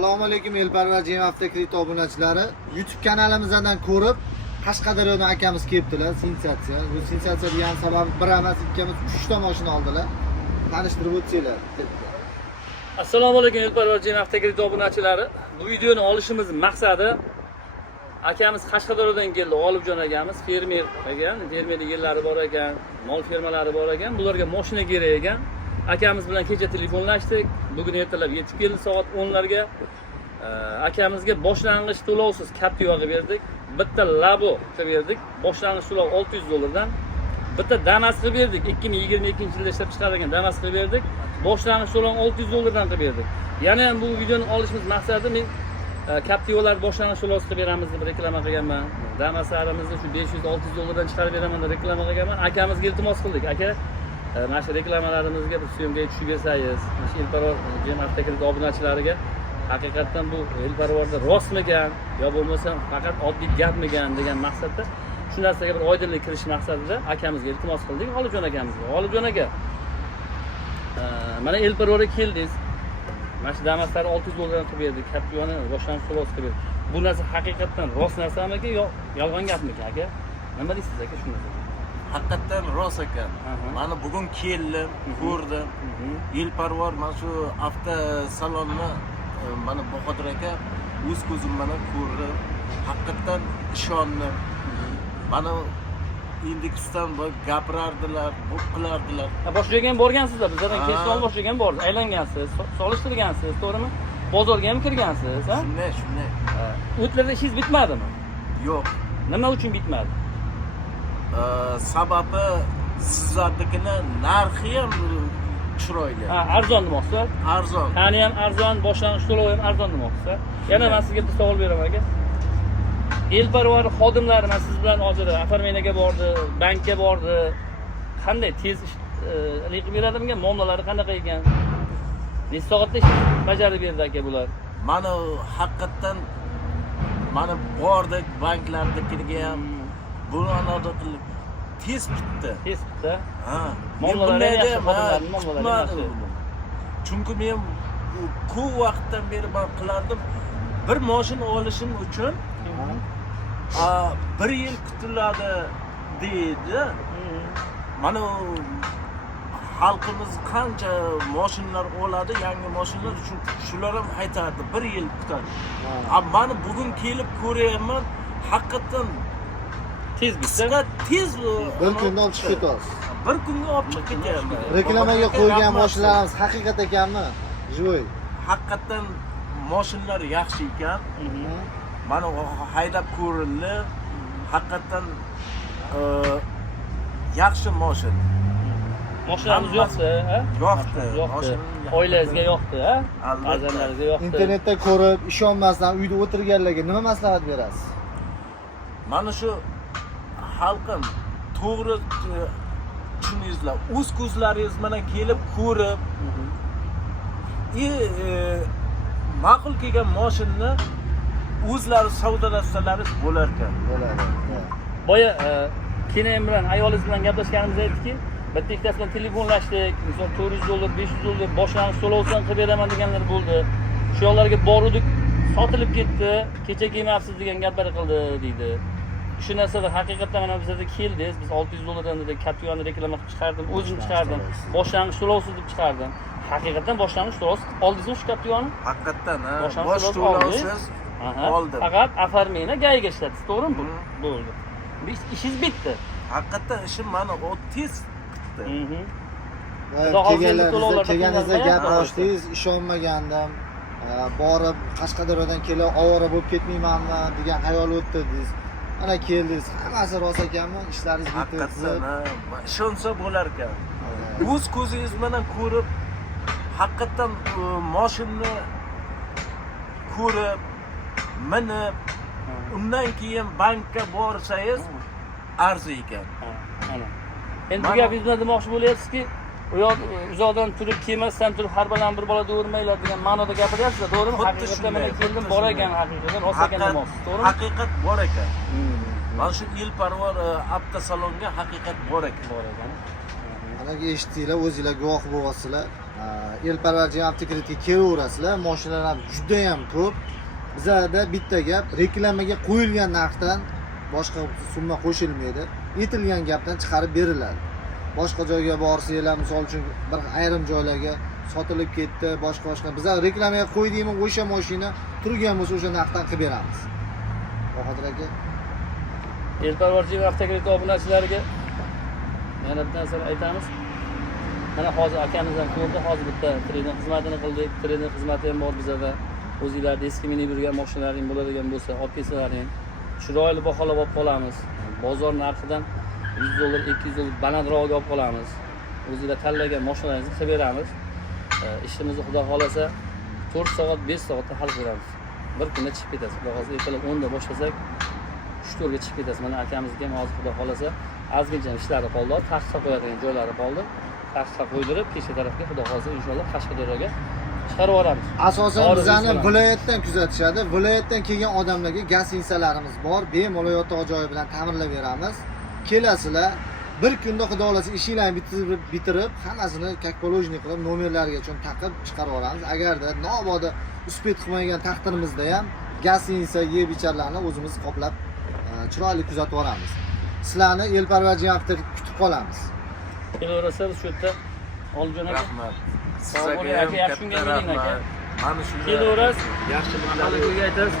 Assalomu alaykum elparvar Jam Avtokredit obunachilari. YouTube kanalimizdan ko'rib Qashqadaryodan akamiz kelibdilar. Sensatsiya. Bu sensatsiya degan sabab bir emas, ikkamiz 3 ta mashina oldilar. Tanishtirib o'tsanglar. Assalomu alaykum elparvar Jam Avtokredit obunachilari. Bu videoni olishimiz maqsadi akamiz Qashqadaryodan keldi. Olibjon akamiz fermer ekan, fermerlik yerlari bor ekan, mol fermalari bor ekan. Bularga mashina kerak ekan. Akamiz bilan kecha telefonlashdik. Bugun ertalab yetib keldi soat 10 larga. Akamizga boshlang'ich to'lovsiz Captiva berdik. Bitta Labo berdik. Boshlang'ich to'lov 600 dollardan. Bitta Damas berdik. 2022-yilda ishlab chiqarilgan Damas berdik. Boshlang'ich to'lov 600 dollardan berdik. Yana ham bu videoni olishimiz maqsadi men Captivalar boshlang'ich to'lovsiz beramiz deb reklama qilganman. Damaslarimizni shu 500-600 dollardan chiqarib beraman deb reklama qilganman. Akamizga iltimos qildik. Aka, mana shu reklamalarimizga bir syomkaga tushib bersangiz, mana shu elparvar Jam Avtokredit obunachilariga haqiqatan bu elparvarda rostmikan yo bo'lmasa faqat oddiy gapmikan degan maqsadda shu narsaga bir oydinlik kirish maqsadida akamizga iltimos qildik. Olibjon akamizga. Olibjon aka, mana elparvarga keldingiz. Mana shu Damaslar 600 dollardan qilib berdik. Captivani boshlang'ich to'lovsiz qilib berdik. Bu narsa haqiqatan rost narsamiki yo yolg'on gapmikan aka? Nima deysiz aka shu narsaga? Haqiqatan rost ekan. Mana bugun keldim, ko'rdim. Elparvar mana shu avtosalonni mana Bahodir aka o'z ko'zim bilan ko'rdim. Haqiqatan ishondim. Mana indeksdan gapirardilar, bu qilardilar. Boshlagan borgansizlar, bizlardan kechdan boshlagan bor, aylangansiz, solishtirgansiz, to'g'rimi? Bozorga ham kirgansiz, ha? Shunday. O'tlarda ishingiz bitmadimi? Yo'q. Nima uchun bitmadi? Sababi sizlarnikini narxi ham chiroyli. Arzon demoqsiz? Arzon. Qani ham arzon, boshlang'ich to'lov ham arzon demoqsiz. Yana men sizga bitta savol beraman aka. Elparvar xodimlari men siz bilan hozir oformeniyaga bordi, bankka bordi. Qanday tez qilib beradimikan? Muomalalari qanaqa ekan? Necha soatda ish bajarib berdi aka bular? Mana haqiqatan mana bordik banklarnikiga ham buni anoda qilib tez bitdi. Tez bitdi. Ha. Muomalalari yaxshi, xodimlarning muomalalari yaxshi. Chunki men ko'p vaqtdan beri men qilardim. Bir mashina olishim uchun 1 yil kutiladi deydi. Mana xalqimiz qancha mashinalar oladi, yangi mashinalar uchun shular ham aytardi 1 yil kutadi. Mana bugun kelib ko'ryapman, haqiqatan tez bitdi. Tez Bir kunda olib chiqib ketasiz. Bir kunga olib chiqib ketyapman. Reklamaga qo'ygan mashinalarimiz haqiqat ekanmi? Joy. Haqiqatan mashinalar yaxshi ekan. Mana haydab ko'rildi. Haqiqatan yaxshi mashina. Mashinamiz yo'qdi, ha? Yo'qdi. Oilangizga yo'qdi, ha? Albatta. Farzandlaringizga yo'qdi. Internetda ko'rib, ishonmasdan uyda o'tirganlarga nima maslahat berasiz? Mana shu xalqim to'g'ri tushuningizlar. O'z ko'zlaringiz bilan kelib ko'rib, ma'qul kelgan mashinani o'zlari savdolasalaringiz bo'lar ekan. Bo'ladi. Boya keyin bilan ayolingiz bilan gaplashganimiz aytdiki, bitta ikkitasi bilan telefonlashdik. Misol 400 dollar, 500 dollar boshlang'ich to'lovsiz qilib beraman deganlar bo'ldi. Shu yoqlarga bordik, sotilib ketdi, kecha kelmayapsiz degan gaplar qildi deydi. Shu narsada haqiqatan mana bizga keldingiz, biz 600 dollardan dedi Captivani reklama qilib chiqardim, o'zim chiqardim. Boshlang'ich to'lovsiz deb chiqardim. Haqiqatan boshlang'ich to'lovsiz oldingizmi shu Captivani? Haqiqatan, Bosh to'lovsiz oldim. Faqat oformeniyaga ishlatdingiz, to'g'rimi? Bo'ldi. Ishingiz bitdi. Haqiqatan ishim mana o tez bitdi. Kelganingizda gap ochdingiz, ishonmagandim. Borib Qashqadaryodan kelib ovora bo'lib ketmaymanmi degan xayol o'tdi dedingiz. Mana keldingiz, hammasi rost ekanmi? Ishlaringiz bitdi. Haqiqatan ishonsa bo'lar ekan. O'z ko'zingiz bilan ko'rib, haqiqatan mashinani ko'rib, minib, undan keyin bankka borsangiz arzi ekan. Endi bu gapingiz bilan demoqchi bo'lyapsizki, uzoqdan turib kelmasdan turib har bilan bir bola do'rmaylar degan ma'noda gapiryapsiz, to'g'rimi? Haqiqatan men keldim, bor ekan, haqiqatan rost ekan demoqsiz, to'g'rimi? Haqiqat bor ekan. Mana shu elparvar avtosalonga haqiqat bor ekan. Mana eshitdinglar, o'zingizlar guvoh bo'lasizlar. Elparvar Jim Avtokreditga kelaverasizlar. Mashinalar ham juda ham ko'p. Bizlarda bitta gap, reklamaga qo'yilgan narxdan boshqa summa qo'shilmaydi. Aytilgan gapdan chiqarib beriladi. Boshqa joyga borsanglar, misol uchun bir ayrim joylarga sotilib ketdi, boshqa. Bizlar reklamaga qo'ydikmi, o'sha mashina turgan bo'lsa o'sha narxdan qilib beramiz. Bahodir aka. Elparvar Jim Avtokredit obunachilariga yana bir narsani aytamiz. Mana hozir akamizdan ko'rdi, hozir bitta trening xizmatini qildik. Trening xizmati ham bor bizda. O'zingizlarda eski minib yurgan mashinalaring bo'ladigan bo'lsa, olib kelsalaring, chiroyli baholab olib qolamiz. Bozor narxidan $100, $200 balandroq olib qolamiz. O'zingizlar tanlagan mashinalaringizni qilib beramiz. Ishimizni xudo xolasa 4 soat, 5 soatda hal qilamiz. Bir kunda chiqib ketasiz. Xudo xolasa ertalab 10 da boshlasak, 3-4 ga chiqib ketasiz. Mana akamizga ham hozir xudo xolasa ozgincha ishlari qoldi, taxta qo'yadigan joylari qoldi. Taxta qo'ydirib, kecha tarafga xudo xolasa inshaalloh Qashqadaryoga chiqarib yuboramiz. Asosan bizani viloyatdan kuzatishadi. Viloyatdan kelgan odamlarga gaz insalarimiz bor. Bemalol yotoq joyi bilan ta'mirlab beramiz. Kelasizlar, bir kunda xudo xolasa ishinglarni bitirib, hammasini kakpolojniy qilib, nomerlariga taqib chiqarib yuboramiz. Agarda nobodo uspet qilmagan taqdirimizda ham gaz insa yeb-icharlarni o'zimiz qoplab chiroyli kuzatib yuboramiz. Sizlarni Elparvar Jim Avtokreditda kutib qolamiz. Kelaverasiz shu yerda Oljon aka. Rahmat. Sog' bo'ling aka, yaxshi kunga bo'ling aka. Mana shunday Kelaverasiz. yaxshi Hali kunlar. uyga aytasiz.